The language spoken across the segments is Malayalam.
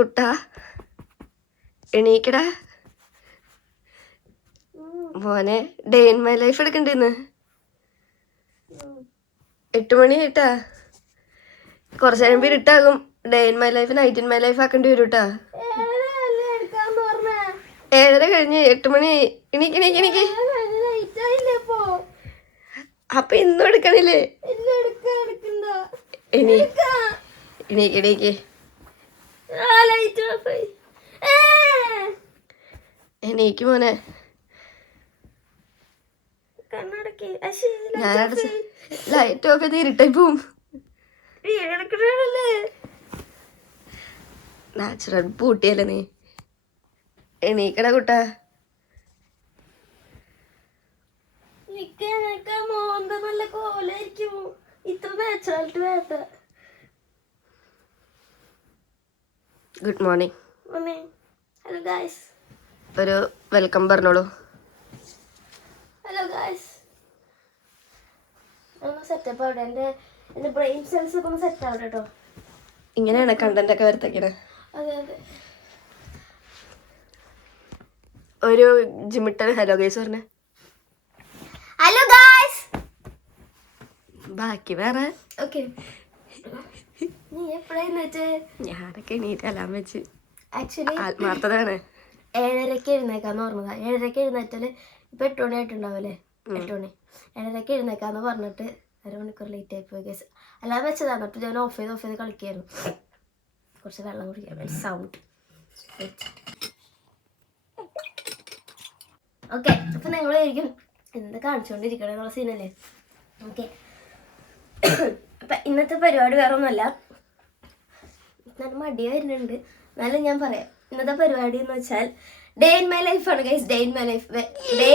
കുട്ട എണീക്കടാ മോനെ. ഡേ ഇൻ മൈ ലൈഫ് എടുക്കണ്ടേന്ന് 8 മണി ആയിട്ടാ. കുറച്ച് കഴിയുമ്പോ ഇരുട്ടാകും. Day in my life night in my life ആക്കേണ്ടി വരും കേട്ടാ. 7:30 കഴിഞ്ഞ് 8 മണി. എണീക്ക്. അപ്പൊ ഇന്നും എടുക്കണില്ലേ? എണീക്ക് മോനെ. ലൈറ്റ് ഓഫ് ചെയ്ത് ഇരുട്ടായി പോവും. നാച്ചുറൽ പൂട്ടിയല്ലേ നീ. എണീക്കട കുട്ട. Good morning. Hello guys. ഒരു വെൽക്കം പറഞ്ഞോളൂ. Hello guys. ഒന്ന് സെറ്റപ്പ് ആവട്ടെ. എൻ്റെ ബ്രെയിൻ സെൽസ് ഒക്കെ ഒന്ന് സെറ്റ് ആവട്ടെ കേട്ടോ. ഇങ്ങനെയാണ് കണ്ടന്റ് ഒക്കെ വരുത്തേക്കണേ. അതെ അതെ. ഒരു ജിമിട്ടൻ ഹലോ ഗൈസ് പറഞ്ഞേ. Hello guys. ബാക്കി വേറെ. ഓക്കെ. നീ എപ്പോഴാന്ന് വെച്ചേ? ഞാനൊക്കെ എണീറ്റ് അലാം വെച്ച്. ആക്ച്വലി ആത്മാർത്ഥതാണ്. 7:30 എഴുന്നേക്കാന്ന് പറഞ്ഞതാ. 7:30 എഴുന്നേറ്റാല് ഇപ്പൊ 8 മണി ആയിട്ടുണ്ടാവല്ലേ? 8 മണി. 7:30 എഴുന്നേക്കാന്ന് പറഞ്ഞിട്ട് 1 മണിക്കൂർ ലേറ്റ് ആയി പോയി ഗൈസ്. അലാം വെച്ചതാണ്. എന്നിട്ട് ഞാൻ ഓഫ് ചെയ്ത് കളിക്കായിരുന്നു. കുറച്ച് വെള്ളം കുടിക്കാൻ സൗണ്ട്. ഓക്കെ. അപ്പൊ നിങ്ങളായിരിക്കും എന്താ കാണിച്ചുകൊണ്ടിരിക്കണേ എന്നുള്ള സീനല്ലേ? ഓക്കെ. അപ്പൊ ഇന്നത്തെ പരിപാടി വേറെ ഒന്നുമല്ല. നല്ല മടി വരുന്നുണ്ട്, എന്നാലും ഞാൻ പറയാം. ഇന്നത്തെ പരിപാടി എന്ന് വെച്ചാൽ ഡേ ഇൻ മൈ ലൈഫാണ് guys. Day in my life. Day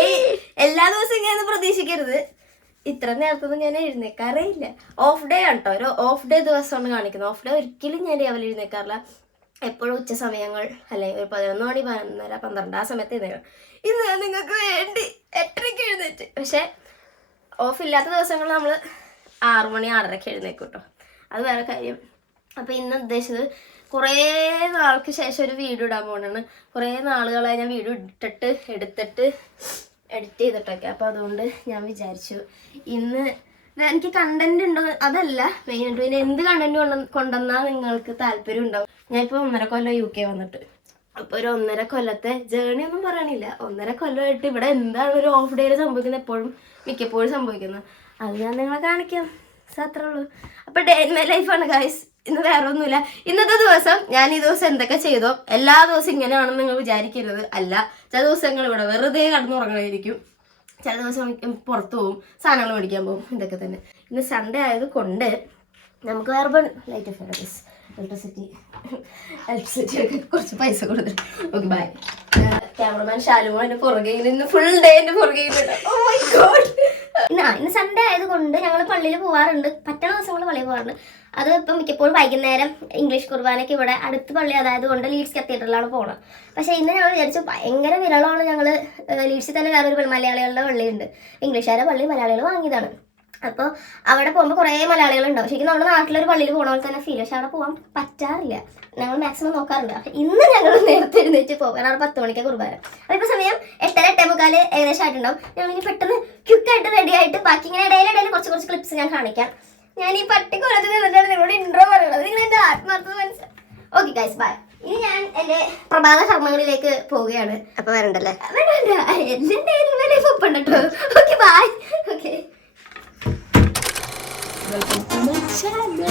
എല്ലാ ദിവസവും ഞാൻ പ്രതീക്ഷിക്കരുത്. ഇത്ര നേരത്തൊന്നും ഞാൻ എഴുന്നേക്കാറേ ഇല്ല. ഓഫ് ഡേ ആണ് കേട്ടോ. ഒരു ഓഫ് ഡേ ദിവസമാണ് കാണിക്കുന്നത്. ഓഫ് ഡേ ഒരിക്കലും ഞാൻ രാവിലെ എഴുന്നേക്കാറില്ല. എപ്പോഴും ഉച്ച സമയങ്ങൾ അല്ലെങ്കിൽ ഒരു 11 മണി 11:30 12 ആ സമയത്ത് എഴുന്നേക്കണം. ഇന്ന് ഞാൻ നിങ്ങൾക്ക് വേണ്ടി 8:30 എഴുന്നേറ്റ്. പക്ഷെ ഓഫ് ഇല്ലാത്ത ദിവസങ്ങളിൽ നമ്മൾ 6 മണി 6:30 എഴുന്നേക്കും കേട്ടോ. അത് വേറെ കാര്യം. അപ്പോൾ ഇന്ന് ഉദ്ദേശിച്ചത് കുറേ നാൾക്ക് ശേഷം ഒരു വീഡിയോ ഇടാൻ പോകുന്നതാണ്. കുറേ നാളുകളായി ഞാൻ വീഡിയോ എടുത്തിട്ട് എഡിറ്റ് ചെയ്തിട്ടൊക്കെ. അപ്പോൾ അതുകൊണ്ട് ഞാൻ വിചാരിച്ചു ഇന്ന് എനിക്ക് കണ്ടന്റ് ഉണ്ടോ അതല്ല മെയിനായിട്ട്. പിന്നെ എന്ത് കണ്ടന്റ് കൊണ്ടുവന്നാൽ നിങ്ങൾക്ക് താല്പര്യം ഉണ്ടാവും. ഞാനിപ്പോൾ 1.5 കൊല്ലം UK വന്നിട്ട്. അപ്പോൾ ഒരു 1.5 കൊല്ലത്തെ ജേണി ഒന്നും പറയണില്ല. 1.5 കൊല്ലമായിട്ട് ഇവിടെ എന്താണ് ഒരു ഓഫ് ഡേയിൽ സംഭവിക്കുന്നത്, മിക്കപ്പോഴും സംഭവിക്കുന്നത്. അത് ഞാൻ നിങ്ങളെ കാണിക്കാം. അത്രേ ഉള്ളൂ. അപ്പോൾ ഡേ ഇൻ മൈ ലൈഫാണ് ഗൈസ്. ഇന്ന് വേറെ ഒന്നുമില്ല. ഇന്നത്തെ ദിവസം ഞാൻ ഈ ദിവസം എന്തൊക്കെ ചെയ്തോ എല്ലാ ദിവസവും ഇങ്ങനെയാണെന്ന് നിങ്ങൾ വിചാരിക്കരുത്. അല്ല, ചില ദിവസങ്ങൾ ഇവിടെ വെറുതെ കടന്നുറങ്ങണമായിരിക്കും. ചില ദിവസം പുറത്തു പോകും, സാധനങ്ങൾ മേടിക്കാൻ പോകും. ഇതൊക്കെ തന്നെ. ഇന്ന് സൺഡേ ആയത് കൊണ്ട് നമുക്ക് വേറെ ലൈറ്റ് ഓഫ് ഗൈസ്. ഇലക്ട്രിസിറ്റി ഒക്കെ കുറച്ച് പൈസ കൊടുത്തിട്ട്. Okay bye. ക്യാമറമാൻ ഷാലുമോ എൻ്റെ പുറകെ ഇന്ന് ഫുൾ ഡേ എൻ്റെ പുറകെ. Oh my God. ഇന്ന് സൺഡേ ആയതുകൊണ്ട് ഞങ്ങൾ പള്ളിയിൽ പോകാറുണ്ട്. പറ്റണ ദിവസങ്ങളിൽ പള്ളിയിൽ പോകാറുണ്ട്. അത് ഇപ്പം മിക്കപ്പോഴും വൈകുന്നേരം ഇംഗ്ലീഷ് കുർബാനയ്ക്ക് ഇവിടെ അടുത്ത് പള്ളി അതായത് കൊണ്ട് ലീഡ്സ് കത്തീഡ്രലാണ് പോകുന്നത്. പക്ഷേ ഇന്ന് ഞങ്ങൾ വിചാരിച്ചു ഭയങ്കര വിരളമാണ്. ഞങ്ങൾ ലീഡ്സിൽ തന്നെ വേറൊരു മലയാളികളുടെ പള്ളിയുണ്ട്. ഇംഗ്ലീഷുകാരുടെ പള്ളി മലയാളികൾ വാങ്ങിയതാണ്. അപ്പോൾ അവിടെ പോകുമ്പോൾ കുറേ മലയാളികളുണ്ടാവും. ശരിക്കും നമ്മുടെ നാട്ടിലൊരു പള്ളിയിൽ പോകണ പോലെ തന്നെ ഫീൽ. പക്ഷെ അവിടെ പോകാൻ പറ്റാറില്ല. ഞങ്ങൾ മാക്സിമം നോക്കാറുണ്ട്. പക്ഷെ ഇന്ന് ഞങ്ങൾ നേരത്തെ എഴുന്നേറ്റ് പോകും. കാരണം 10 മണിക്ക് കുർബാന. അപ്പോൾ ഇപ്പോൾ സമയം 8:30 8:45 ഏകദേശം ആയിട്ടുണ്ടാവും. ഞങ്ങളിനി പെട്ടെന്ന് ക്വിക്കായിട്ട് റെഡി ആയിട്ട് ബാക്കി ഇങ്ങനെ ഇടയിലിടയിൽ കുറച്ച് ക്ലിപ്സ് ഞാൻ കാണിക്കാം. ഞാൻ ഈ പട്ടിക്കുളത്തിൽ നിന്നിട്ടാണ് നിങ്ങളോട് ഇൻട്രോ പറയുന്നത്. നിങ്ങൾ എൻ്റെ ആത്മാർത്ഥത മനസ്സിലായി. Okay guys bye. ഇനി ഞാൻ എൻ്റെ പ്രഭാത കർമ്മങ്ങളിലേക്ക് പോവുകയാണ്. അപ്പൊ വരണ്ടല്ലേ? വേണ്ട, എല്ലാം ലൈഫ് ഒപ്പം കേട്ടോ. Okay bye. Okay. Welcome to my channel.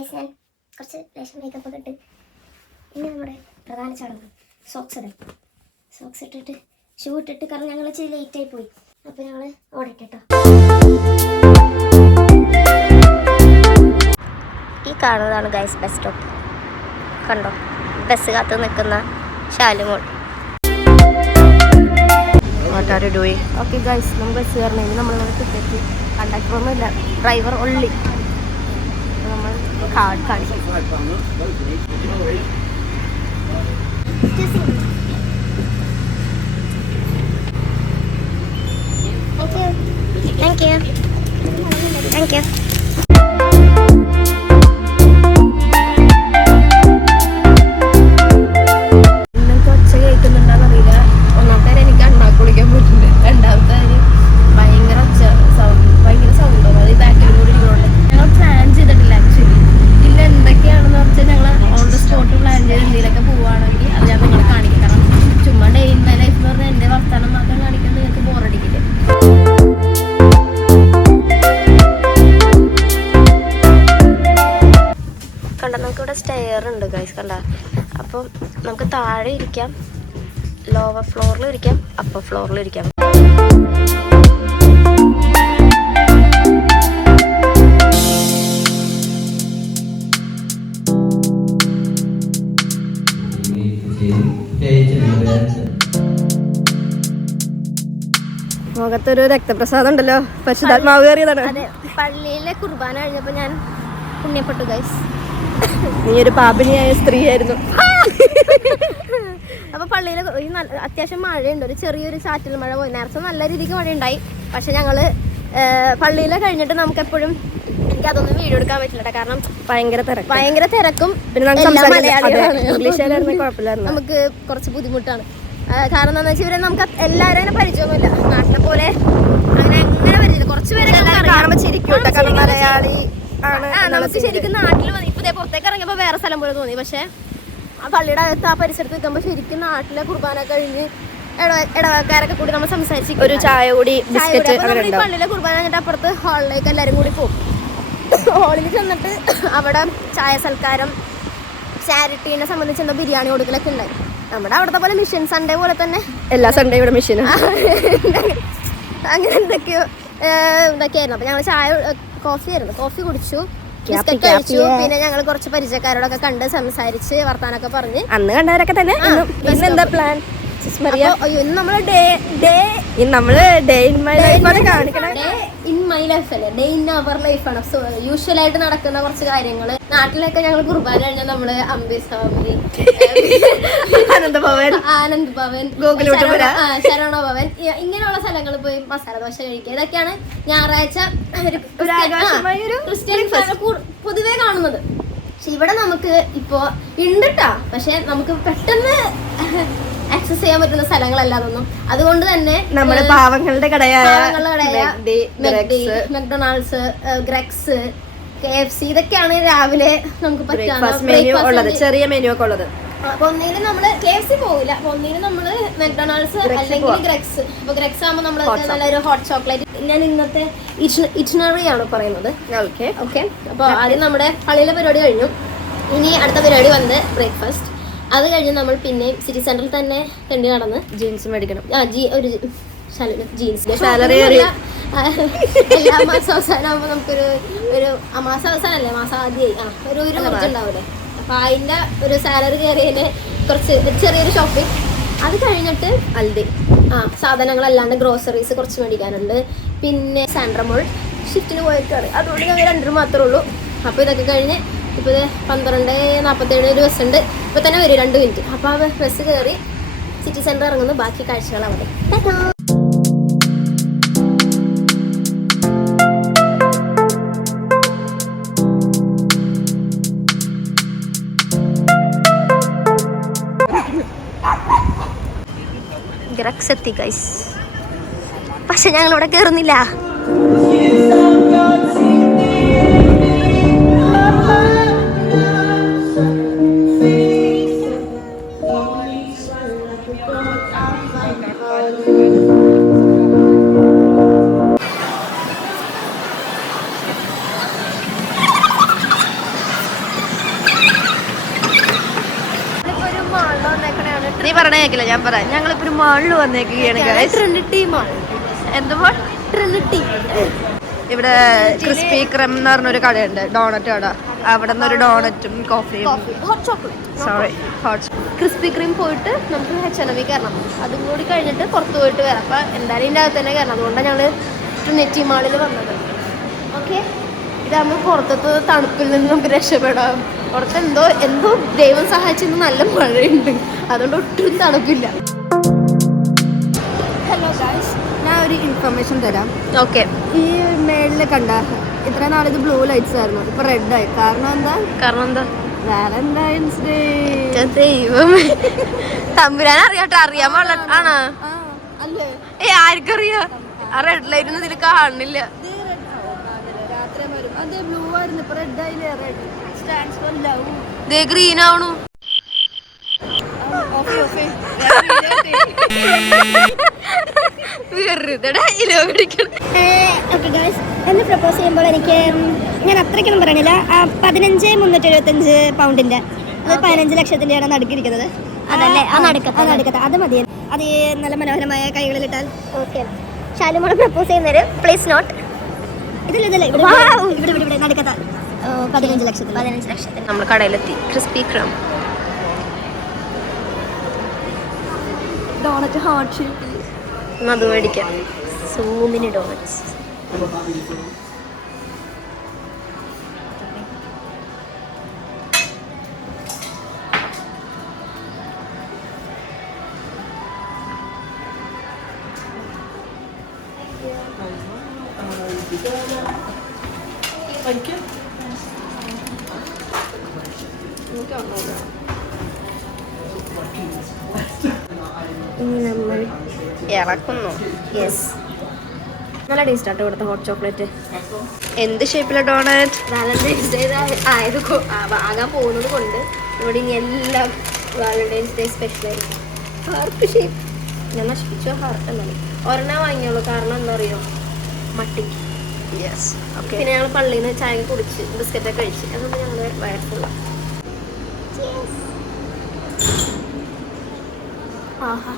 Guys ഞാൻ കുറച്ച് ലേശം മേക്കപ്പ് ഒക്കെ ഇട്ട് ഇനി നമ്മുടെ പ്രധാന ചടങ്ങ് സോക്സ് ഇട്ടിട്ട് ഷൂ ഇട്ടിട്ട്, കാരണം ഞങ്ങൾ ഇച്ചിരി ലേറ്റായി പോയി. അപ്പോൾ ഞങ്ങൾ ഓടട്ടെ കേട്ടോ. ഈ കാണുന്നതാണ് ഗൈസ് ബസ് സ്റ്റോപ്പ്. കണ്ടോ, ബസ് കാത്ത് നിൽക്കുന്ന ശാലുമോൾ. ഓക്കെ ഗൈസ്, നമ്മൾ ബസ് കയറണം. ഇനി നമ്മളിവിടെ ടിക്കറ്റ് കണ്ടക്ടറൊന്നും ഇല്ല, ഡ്രൈവർ ഒള്ളി. നമ്മൾ കാർഡ് കാണിക്കും. Thank you. ഇന്നൊക്കെ ഒച്ച കേൾക്കുന്നുണ്ടാന്നറിയില്ല. ഒന്നാമത്തെ കാര്യം എനിക്ക് അണ്ണാക്ക് കുളിക്കാൻ പറ്റില്ല. രണ്ടാമത്തെ കാര്യം ഭയങ്കര സൗണ്ട്. അതായത് ബാക്കിൽ കൂടി ഇരിക്കുന്നുണ്ട്. ഞങ്ങൾ പ്ലാൻ ചെയ്തിട്ടില്ല ആക്ച്വലി. പിന്നെ എന്തൊക്കെയാണെന്ന് വെച്ചാൽ ഞങ്ങൾ ഓൺ ദ സ്പോട്ട് പ്ലാൻ ചെയ്ത് എന്തെങ്കിലുമൊക്കെ പോവുകയാണെങ്കിൽ അത് ഞാൻ നിങ്ങളെ കാണിക്കാം. കാരണം ചുമ്മാ ഡേ ഇൻ മൈ ലൈഫ് എന്ന് പറഞ്ഞാൽ എൻ്റെ വർത്തമാനം മാത്രം കാണിക്കാൻ നിങ്ങൾക്ക് ബോറടിക്കില്ല. കണ്ട, നമുക്കിവിടെ സ്റ്റെയർ ഉണ്ട് ഗൈസ്. കണ്ട, അപ്പം നമുക്ക് താഴെ ഇരിക്കാം, ലോവർ ഫ്ലോറിൽ ഇരിക്കാം, അപ്പർ ഫ്ലോറിൽ ഇരിക്കാം. മുഖത്തൊരു രക്തപ്രസാദം ഉണ്ടല്ലോ, പരിശുദ്ധാത്മാവ് കയറിയതാണ്. അതെ, പള്ളിയിലെ കുർബാന കഴിഞ്ഞപ്പോൾ ഞാൻ പുണ്യപ്പെട്ടു ഗൈസ്. നീ ഒരു പാപിനിയായ സ്ത്രീയായിരുന്നു. അപ്പോൾ പള്ളിയിൽ അത്യാവശ്യം മഴയുണ്ട്, ഒരു ചെറിയൊരു ചാറ്റൽ മഴ പോയി. നേരത്തെ നല്ല രീതിക്ക് മഴ ഉണ്ടായി. പക്ഷെ ഞങ്ങള് പള്ളിയിലെ കഴിഞ്ഞിട്ട് നമുക്ക് എപ്പോഴും എനിക്ക് അതൊന്നും വീഡിയോ എടുക്കാൻ പറ്റില്ല, കാരണം ഭയങ്കര തിരക്കും പിന്നെ നമുക്ക് കുറച്ച് ബുദ്ധിമുട്ടാണ്. കാരണം എന്താണെന്ന് വെച്ചാൽ ഇവരെ നമുക്ക് എല്ലാവരും അങ്ങനെ പരിചയമൊന്നുമില്ല, നാട്ടിലെ പോലെ അങ്ങനെ പരിചയം. കുറച്ച് പേരെ നമുക്ക് ശരിക്കും നാട്ടിൽ ഇപ്പൊ പുറത്തേക്ക് ഇറങ്ങിയപ്പോൾ വേറെ സ്ഥലം പോലെ തോന്നി. പക്ഷെ ആ പള്ളിയുടെ അകത്ത് ആ പരിസരത്ത് നിൽക്കുമ്പോൾ ശരിക്കും നാട്ടിലെ കുർബാന കഴിഞ്ഞ് ഇടവക്കാരൊക്കെ കൂടി നമ്മൾ സംസാരിച്ച് ഒരു ചായ കൂടി പള്ളിയിലെ കുർബാന കഴിഞ്ഞിട്ട് അപ്പുറത്ത് ഹാളിലേക്ക് എല്ലാവരും കൂടി പോകും. ഹാളിൽ ചെന്നിട്ട് അവിടെ ചായ സൽക്കാരം, ചാരിറ്റീനെ സംബന്ധിച്ച് എന്തോ ബിരിയാണി കൊടുക്കലൊക്കെ ഉണ്ടായി. നമ്മുടെ അവിടുത്തെ പോലെ മിഷൻ സൺഡേ പോലെ തന്നെ എല്ലാ സൺഡേ ഇവിടെ മിഷൻ അങ്ങനെ എന്തൊക്കെയായിരുന്നു. അപ്പൊ ഞങ്ങൾ കോഫി കുടിച്ചു, ബിസ്ക്കറ്റ് കഴിച്ചു. പിന്നെ ഞങ്ങൾ കുറച്ച് പരിചയക്കാരോടൊക്കെ കണ്ട് സംസാരിച്ച് വർത്താനൊക്കെ പറഞ്ഞ് അന്ന് കണ്ടവരൊക്കെ തന്നെ. എന്താ പ്ലാൻ? ഇന്ന് നമ്മള് ഡേ ഇൻ മൈ ലൈഫ് കാണിക്കണം. ഡേ ഇൻ മൈ ലൈഫ് അല്ലേ, ഡേ ഇൻ അവർ ലൈഫാണ്. യൂഷ്വലായിട്ട് നടക്കുന്ന കുറച്ച് കാര്യങ്ങള്. നാട്ടിലൊക്കെ ഞങ്ങൾ കുർബാന കഴിഞ്ഞാൽ നമ്മള് അംബിസ്വാമി, ആനന്ദ് ഭവൻ, ശരണ ഭവൻ, ഇങ്ങനെയുള്ള സ്ഥലങ്ങളിൽ പോയി മസാല ദോശ കഴിക്കുക. ഇതൊക്കെയാണ് ഞായറാഴ്ച ക്രിസ്ത്യൻ പൊതുവെ കാണുന്നത്. പക്ഷെ ഇവിടെ നമുക്ക് ഇപ്പോ ഉണ്ടിട്ടാ, പക്ഷെ നമുക്ക് പെട്ടെന്ന് ആക്സസ് ചെയ്യാൻ പറ്റുന്ന സ്ഥലങ്ങളല്ല അതൊന്നും. അതുകൊണ്ട് തന്നെ നമ്മുടെ പാവങ്ങളുടെ കടയായ മെക്ഡൊണാൾഡ്സ്, ഗ്രെക്സ്, KFC ഇതൊക്കെയാണ് രാവിലെ നമുക്ക് പറ്റാവുന്ന ചെറിയ മെനു ഒക്കെ ഉള്ളത്. അപ്പൊ ഒന്നിനും നമ്മള് KFC പോകില്ല. അപ്പൊ ഒന്നിനും നമ്മള് മെക്ഡൊണാൾഡ്സ് അല്ലെങ്കിൽ ഗ്രെക്സ്. അപ്പൊ ഗ്രെക്സ് ആകുമ്പോൾ നമ്മള് നല്ലൊരു ഹോട്ട് ചോക്ലേറ്റ്. ഞാൻ ഇന്നത്തെ ഇറ്റിനറി ആണ് പറയുന്നത്. ഓക്കെ, അപ്പൊ ആദ്യം നമ്മുടെ പള്ളിയിലെ പരിപാടി കഴിഞ്ഞു. ഇനി അടുത്ത പരിപാടി വന്ന് ബ്രേക്ക്ഫാസ്റ്റ്. അത് കഴിഞ്ഞ് നമ്മൾ പിന്നെയും സിറ്റി സെന്ററിൽ തന്നെ തെണ്ടി നടന്ന് ജീൻസ് മേടിക്കണം. ജീൻസ് എല്ലാ മാസം അവസാനം ആകുമ്പോൾ നമുക്കൊരു മാസം അവസാനല്ലേ, മാസം ആദ്യമായി ഒരു ഉണ്ടാവില്ലേ. അപ്പൊ അതിന്റെ ഒരു സാലറി കയറിയതിന് കുറച്ച് ചെറിയൊരു ഷോപ്പിംഗ്. അത് കഴിഞ്ഞിട്ട് അൽദി സാധനങ്ങളല്ലാണ്ട് ഗ്രോസറീസ് കുറച്ച് മേടിക്കാനുണ്ട്. പിന്നെ സാൻഡ്രമോൾ ഷിഫ്റ്റിന് പോയിട്ടാണ്, അതുകൊണ്ട് ഞങ്ങൾ 2 മാത്രമേ ഉള്ളൂ. അപ്പോൾ ഇതൊക്കെ കഴിഞ്ഞ് ഇപ്പോൾ 12:47 ബസ് ഉണ്ട്. ഇപ്പോൾ തന്നെ വരും 2 മിനിറ്റ്. അപ്പോൾ ആ ബസ് കയറി സിറ്റി സെന്റർ ഇറങ്ങുന്നു. ബാക്കി കാഴ്ചകൾ അവിടെ. ഗ്രെക്സ് എത്തി ഗൈസ്, പക്ഷെ ഞങ്ങളിവിടെ കയറുന്നില്ല. കേക്കില്ല, ഞാൻ പറയാം. ഞങ്ങളിപ്പോ ഒരു മാളിൽ വന്നേക്കുകയാണ്. Trinity mall. എന്ത് മാൾ? ട്രിനിറ്റി. ഇവിടെ ക്രിസ്പി ക്രം എന്ന് പറഞ്ഞൊരു കടയുണ്ട്, ഡോണറ്റ് കട. അവിടെ നിന്ന് ഒരു ഡോണറ്റും കോഫിയും. Hot chocolate. Sorry, hot Krispy Kreme പോയിട്ട് നമുക്ക് HNB കയറണം. അതും കൂടി കഴിഞ്ഞിട്ട് പുറത്ത് പോയിട്ട് വരാം. അപ്പം എന്തായാലും ഇതിൻ്റെ അകത്ത് തന്നെ കയറണം. അതുകൊണ്ടാണ് ഞങ്ങൾ ട്രിനിറ്റി മാളിൽ വന്നത്. ഓക്കെ, ഇതാകുമ്പോൾ പുറത്തത്തെ തണുപ്പിൽ നിന്ന് നമുക്ക് രക്ഷപ്പെടാം. പുറത്ത് എന്തോ ദൈവം സഹായിച്ചിന്ന് നല്ല മഴയുണ്ട്, അതുകൊണ്ട് ഒട്ടും തണുപ്പില്ല. ഹലോ ഗായ്സ്, ഞാൻ ഒരു ഇൻഫർമേഷൻ തരാം. ഓക്കെ. ഈ മേളിൽ കണ്ട ഇത്ര നാളിത് ബ്ലൂ ലൈറ്റ്സ് ആയിരുന്നു, ഇപ്പൊ റെഡ് ആയി. കാരണം എന്താ? Valentine's day. ദൈവം തമ്പുരാൻ അറിയാട്ടോ, അറിയാൻ പാടില്ല. ആണോ? അല്ലേ? ആർക്കറിയാ? ആ റെഡ് ലൈറ്റ് ഒന്നും ഇതിൽ കാണുന്നില്ല. രാത്രി വരും. അതെ, ബ്ലൂ ആയിരുന്നു, ഇപ്പൊ റെഡ് ആയില്ലേ? Red stands for love. Green ആവണു. എന്നെ പ്രപ്പോസ് ചെയ്യുമ്പോൾ എനിക്ക് ഞാൻ അത്രയ്ക്കൊന്നും പറയണില്ല. 15,375 പൗണ്ടിന്റെ, അത് 15 ലക്ഷത്തിന്റെയാണ് നടുക്കിരിക്കുന്നത്. അതല്ലേ? നടുക്കത്തെ അത് മതി. അത് നല്ല മനോഹരമായ കൈകളിലിട്ടാൽ ഓക്കെ. ഷാലുമോളെ പ്രപ്പോസ് ചെയ്യുന്നവര് പ്ലീസ് നോട്ട്. ഇതില്ല, ഇവിടെ നടുക്കത്ത 15 ലക്ഷത്തിന്. നമ്മൾ കടയിലെത്തി. Krispy Kreme donut heart shape. അത് മേടിക്കാം. സൂമിന് ഡോണറ്റ്സ്. ഇനി നമ്മൾ ഇറക്കുന്നു. യെസ്, നല്ല ടേസ്റ്റ് ആട്ടോ ഇവിടുത്തെ ഹോട്ട് ചോക്ലേറ്റ്. എന്ത് ഷേപ്പിലെ ഡോണറ്റ്? വാലന്റൈൻസ് ഡേ ആകാൻ പോകുന്നത് കൊണ്ട് ഇവിടെ ഇനി എല്ലാം വാലന്റൈൻസ് ഡേ സ്പെഷ്യലായിരിക്കും. Heart shape. ഞാൻ നശിപ്പിച്ചോ ഹാർട്ട് എന്നാണ്. ഒരെണ്ണം വാങ്ങിയോളൂ, കാരണം എന്താ അറിയോ, മട്ടിക്ക്. യെസ്. ഓക്കെ. പിന്നെ ഞങ്ങൾ പള്ളിയിൽ നിന്ന് ചായ കുടിച്ച് ബിസ്ക്കറ്റൊക്കെ കഴിച്ച്, അതുകൊണ്ട് ഞങ്ങൾ വയർഫുള്ള. ആഹാ,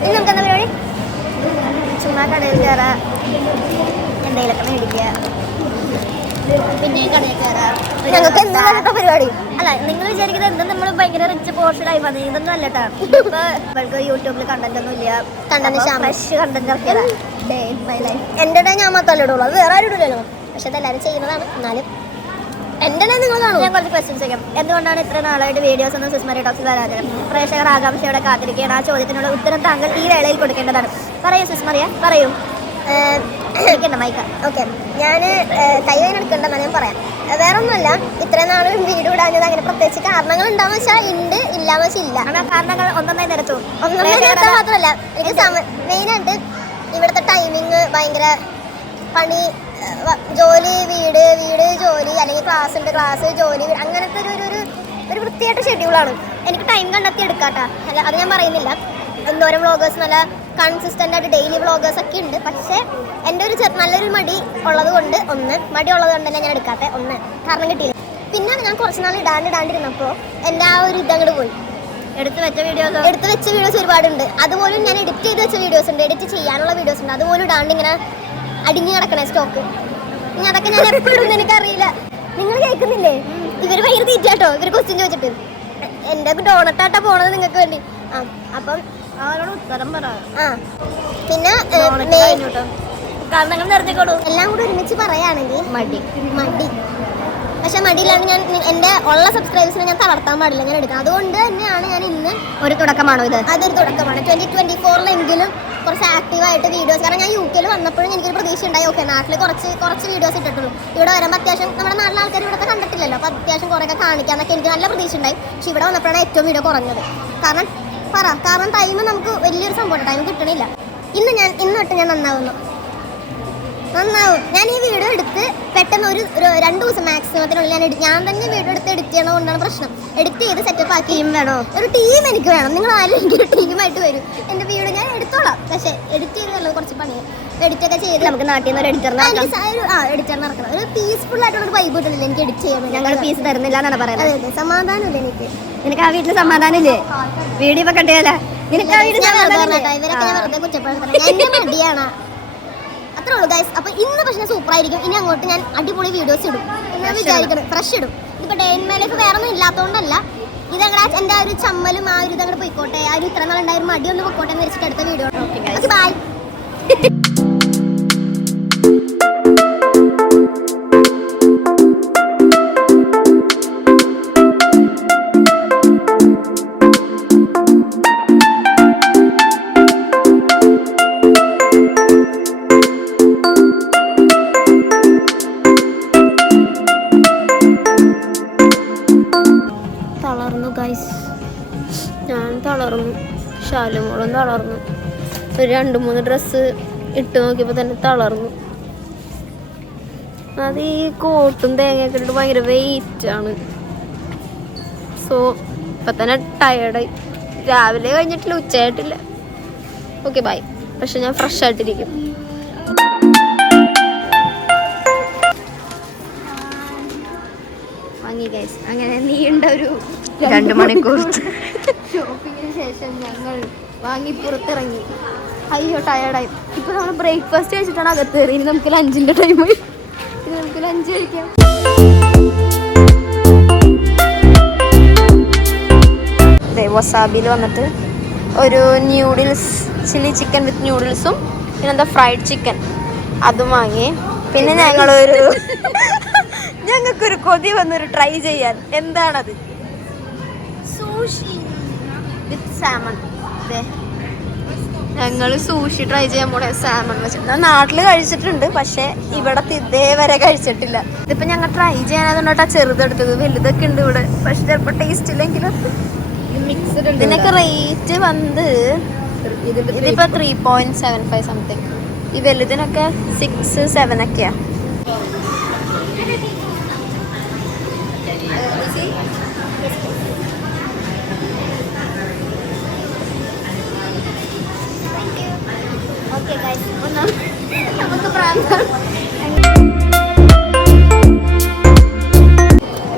ഇനി നമുക്കെന്താ പരിപാടി? ചുമ്മാ കടയിൽ കയറാം, എന്തെങ്കിലുമൊക്കെ മേടിക്കുക, പിന്നെ കടയിൽ കയറാം. ഞങ്ങൾക്ക് എന്താ പരിപാടി? അല്ല, നിങ്ങൾ വിചാരിക്കുന്നത് എന്താ നമ്മൾ ഭയങ്കര റിച്ച് പോർഷൻ ആയി വന്നത്? ഇതൊന്നും അല്ല കേട്ടോ. ഇപ്പൊ നമ്മൾക്ക് യൂട്യൂബിൽ കണ്ടന്റ് ഒന്നും ഇല്ല. ഫ്രഷ് കണ്ടന്റ് ഇറക്കിയതാ. Day in my life. എൻ്റെ ഡേ ഞാൻ മാത്രമല്ലേ ഇടുള്ളൂ, അത് വേറെ ആരും ഇടില്ലല്ലോ. പക്ഷെ അതെല്ലാവരും ചെയ്യുന്നതാണ്. എന്നാലും എൻ്റെ ഡേ നിങ്ങൾ കാണും. ഞാൻ കുറച്ച് ക്വസ്റ്റ്യൻസ് ചെയ്യാം. എന്തുകൊണ്ടാണ് ഇത്ര നാളായിട്ട് വീഡിയോസ് ഒന്നും സിസ്മറി ടോക്സിൽ വരാതെ? പ്രേക്ഷകർ ആകാംക്ഷയോടെ കാത്തിരിക്കുകയാണ്. ആ ചോദ്യത്തിനുള്ള ഉത്തരം താങ്കൾ ഈ വേളയിൽ കൊടുക്കേണ്ടതാണ്. പറയൂ സിസ്മറിയ, പറയൂ. മൈക്ക. ഓക്കെ, ഞാൻ കൈ എടുക്കേണ്ടെന്നാണ് ഞാൻ പറയാം. വേറെ ഒന്നുമല്ല, ഇത്രയും നാൾ വീഡിയോ ഇടാഞ്ഞത് അങ്ങനെ പ്രത്യേകിച്ച് കാരണങ്ങൾ ഉണ്ടാവുന്ന വെച്ചാൽ ഉണ്ട്, ഇല്ലാന്ന് വെച്ചാൽ ഇല്ല. കാരണങ്ങൾ ഒന്നൊന്നായി നിരത്തും. ഒന്നൊന്നായി നിരത്താൻ മാത്രമല്ല, എനിക്ക് മെയിനായിട്ട് ഇവിടുത്തെ ടൈമിങ് ഭയങ്കര പണി, ജോലി വീട്, ജോലി, അല്ലെങ്കിൽ ക്ലാസ് ഉണ്ട്, ക്ലാസ് ജോലി, അങ്ങനത്തെ ഒരു വൃത്തിയായിട്ട് ഷെഡ്യൂളാണ്. എനിക്ക് ടൈം കണ്ടെത്തി എടുക്കാട്ടാ. അല്ല, അത് ഞാൻ പറയുന്നില്ല. എന്തോരം വ്ളോഗേഴ്സ് നല്ല കൺസിസ്റ്റൻ്റ് ആയിട്ട് ഡെയിലി വ്ളോഗേഴ്സ് ഒക്കെ ഉണ്ട്. പക്ഷേ എൻ്റെ ഒരു നല്ലൊരു മടി ഉള്ളത് കൊണ്ട് തന്നെ ഞാൻ എടുക്കാത്ത കാരണം കിട്ടിയില്ല. പിന്നെയാണ് ഞാൻ കുറച്ച് നാൾ ഇടാണ്ടിരുന്നപ്പോൾ എൻ്റെ ആ ഒരു ഇതങ്ങോട്ട് പോയി. എടുത്ത് വെച്ച വീഡിയോസ് ഒരുപാടുണ്ട്. അതുപോലും ഞാൻ എഡിറ്റ് ചെയ്ത് വെച്ച വീഡിയോസ് ഉണ്ട്, എഡിറ്റ് ചെയ്യാനുള്ള വീഡിയോസ് ഉണ്ട്. അതുപോലും ഇടാണ്ട് ഇങ്ങനെ അടിഞ്ഞു കിടക്കണേ സ്റ്റോക്ക്. ഇനി അതൊക്കെ ഞാൻ എപ്പോഴും എനിക്കറിയില്ല. നിങ്ങൾ കേൾക്കുന്നില്ലേ? ഇവർ ഭയങ്കര തീറ്റാട്ടോ. ഇവർ ക്വസ്റ്റ്യൻ ചോദിച്ചിട്ട് എൻ്റെ ഡോണറ്റാട്ടാ പോണത് നിങ്ങൾക്ക് വേണ്ടി. അപ്പം അവരോട് ഉത്തരം പറ. പിന്നെ കാരണങ്ങൾ നിർത്തിക്കോളൂ. എല്ലാം കൂടി ഒരുമിച്ച് പറയുകയാണെങ്കിൽ മടി. പക്ഷെ മടിയിലാണ് ഞാൻ എൻ്റെ ഉള്ള സബ്സ്ക്രൈബേഴ്സിനെ ഞാൻ തളർത്താൻ പാടില്ല, ഞാൻ എടുക്കാം. അതുകൊണ്ട് തന്നെയാണ് ഞാൻ ഇന്ന് ഒരു തുടക്കമാണോ ഇത്? അതൊരു തുടക്കമാണ്. 2024 കുറച്ച് ആക്റ്റീവായിട്ട് വീഡിയോസ്. കാരണം ഞാൻ UK വന്നപ്പോഴും എനിക്കൊരു പ്രതീക്ഷ ഉണ്ടായി. ഓക്കെ, നാട്ടിൽ കുറച്ച് വീഡിയോസ് ഇട്ടിട്ടുള്ളൂ. ഇവിടെ വരുമ്പോൾ അത്യാവശ്യം നമ്മുടെ നാട്ടിലെ ആൾക്കാർ ഇവിടുത്തെ കണ്ടിട്ടില്ലല്ലോ, അപ്പോൾ അത്യാവശ്യം കുറേയൊക്കെ കാണിക്കാന്നൊക്കെ എനിക്ക് നല്ല പ്രതീക്ഷ ഉണ്ടായി. പക്ഷെ ഇവിടെ വന്നപ്പോഴാണ് ഏറ്റവും വീഡിയോ കുറഞ്ഞത്. കാരണം ടൈം നമുക്ക് വലിയൊരു സംഭവമാണ്, ടൈം കിട്ടണില്ല. ഇന്ന് തൊട്ട് ഞാൻ നന്നാവുന്നു. നന്നാവും. ഞാൻ ഈ വീഡിയോ എടുത്ത് പെട്ടെന്ന് ഒരു 2 ദിവസം മാക്സിമത്തിനുള്ളിൽ ഞാൻ തന്നെ വീഡിയോ എടുത്ത് എഡിറ്റ് ചെയ്യണതുകൊണ്ടാണ് പ്രശ്നം. എഡിറ്റ് ചെയ്ത് സെറ്റപ്പ് ആക്കി വേണോ, ഒരു ടീം എനിക്ക് വേണം. നിങ്ങൾ ആരും എനിക്കൊരു ടീമായിട്ട് വരും. എൻ്റെ വീഡിയോ ഞാൻ എടുത്തോളാം, പക്ഷേ എഡിറ്റ് ചെയ്തല്ലോ കുറച്ച് പണിയാണ്. എഡിറ്റൊക്കെ ചെയ്ത് നമുക്ക് നാട്ടിൽ നിന്ന് ഒരു എഡിറ്ററിനെ ഇറക്കണം. ഒരു പീസ്ഫുൾ ആയിട്ടുള്ള ഒരു വൈബ് കിട്ടില്ല എനിക്ക് എഡിറ്റ് ചെയ്യാൻ. ഞങ്ങൾ പീസ് തരുന്നില്ല എന്നാണ് പറയുന്നത്. അതെ, സമാധാനമില്ല എനിക്ക്. നിനക്ക് ആ വീട്ടിൽ സമാധാനമില്ലേ? വീഡിയോ ഇപ്പൊ കണ്ടില്ല. നിനക്ക് ആ വീട്ടിൽ ഇവരൊക്കെ ഞാൻ വെറുതെ കുറ്റപ്പെടുത്തണം. എന്റെ മടിയാണ്, അത്രേ ഉള്ളൂ ഗൈസ്. അപ്പൊ ഇന്ന് പക്ഷേ സൂപ്പർ ആയിരിക്കും. ഇനി അങ്ങോട്ട് ഞാൻ അടിപൊളി വീഡിയോസ് ഇടും എന്ന് വിചാരിക്കണം. ഫ്രഷ് ഇടും. ഇതിപ്പോ ഡേ ഇൻ മൈ ലൈഫ് വേറെ ഒന്നും ഇല്ലാത്തതുകൊണ്ടല്ല, ഇതങ്ങനെ എൻ്റെ ആ ഒരു ചമ്മലും ആ ഒരു ഇതങ്ങോട്ട് പോയിക്കോട്ടെ, ആ ഒരു ഇത്ര നാളുണ്ടായ ഒരു മടി ഒന്ന് പോയിക്കോട്ടെ എന്ന് വെച്ചിട്ട് അടുത്ത വീഡിയോ. Okay bye. തളർന്നു ഗൈസ്, ഞാൻ തളർന്നു, ശാലുമോളും തളർന്നു. ഒരു 2-3 ഡ്രസ്സ് ഇട്ട് നോക്കിയപ്പോൾ തന്നെ തളർന്നു. അത് ഈ കോട്ടും തേങ്ങയൊക്കെ ഇട്ടിട്ട് ഭയങ്കര വെയിറ്റാണ്. സോ ഇപ്പം തന്നെ ടയേർഡായി. രാവിലെ കഴിഞ്ഞിട്ടില്ല, ഉച്ചയായിട്ടില്ല. Okay bye. പക്ഷെ ഞാൻ ഫ്രഷ് ആയിട്ടിരിക്കും. വാങ്ങി ഗൈസ്. അങ്ങനെ നീണ്ട ഒരു 2 മണിക്കൂർ ഷോപ്പിങ്ങിന് ശേഷം ഞങ്ങൾ വാങ്ങി പുറത്തിറങ്ങി. അയ്യോ ടയേർഡായി. ഇപ്പൊ നമ്മൾ ബ്രേക്ക്ഫാസ്റ്റ് കഴിച്ചിട്ടാണ് അകത്ത് കയറി. ഇനി നമുക്ക് ലഞ്ചിന്റെ ടൈമായി. ഇനി നമുക്ക് ലഞ്ച് കഴിക്കാം. വസാബിയിൽ വന്നിട്ട് ഒരു ന്യൂഡിൽസ്, ചില്ലി ചിക്കൻ വിത്ത് ന്യൂഡിൽസും പിന്നെന്താ ഫ്രൈഡ് ചിക്കൻ അതും വാങ്ങി. പിന്നെ ഞങ്ങൾക്കൊരു കൊതി വന്നൊരു ട്രൈ ചെയ്യാൻ. എന്താണത്? സൂഷി വിത്ത് സാമൺ. ഞങ്ങൾ സൂഷി ട്രൈ ചെയ്യാൻ പോണേ. സാമൺ വെച്ചിട്ട് ഞാൻ നാട്ടിൽ കഴിച്ചിട്ടുണ്ട്, പക്ഷെ ഇവിടത്തെ ഇതേവരെ കഴിച്ചിട്ടില്ല. ഇതിപ്പോ ഞങ്ങൾ ട്രൈ ചെയ്യാനായതുകൊണ്ടാ ചെറുതെടുത്തത്. വലുതൊക്കെ ഉണ്ട് ഇവിടെ, പക്ഷെ ചിലപ്പോ ടേസ്റ്റ് ഇല്ലെങ്കിലും. ഇതിനൊക്കെ റേറ്റ് വന്ന് ഇതിപ്പോ 3.75 സംതിങ്. ഈ വലുതിനൊക്കെ 6-7 ഒക്കെയാ.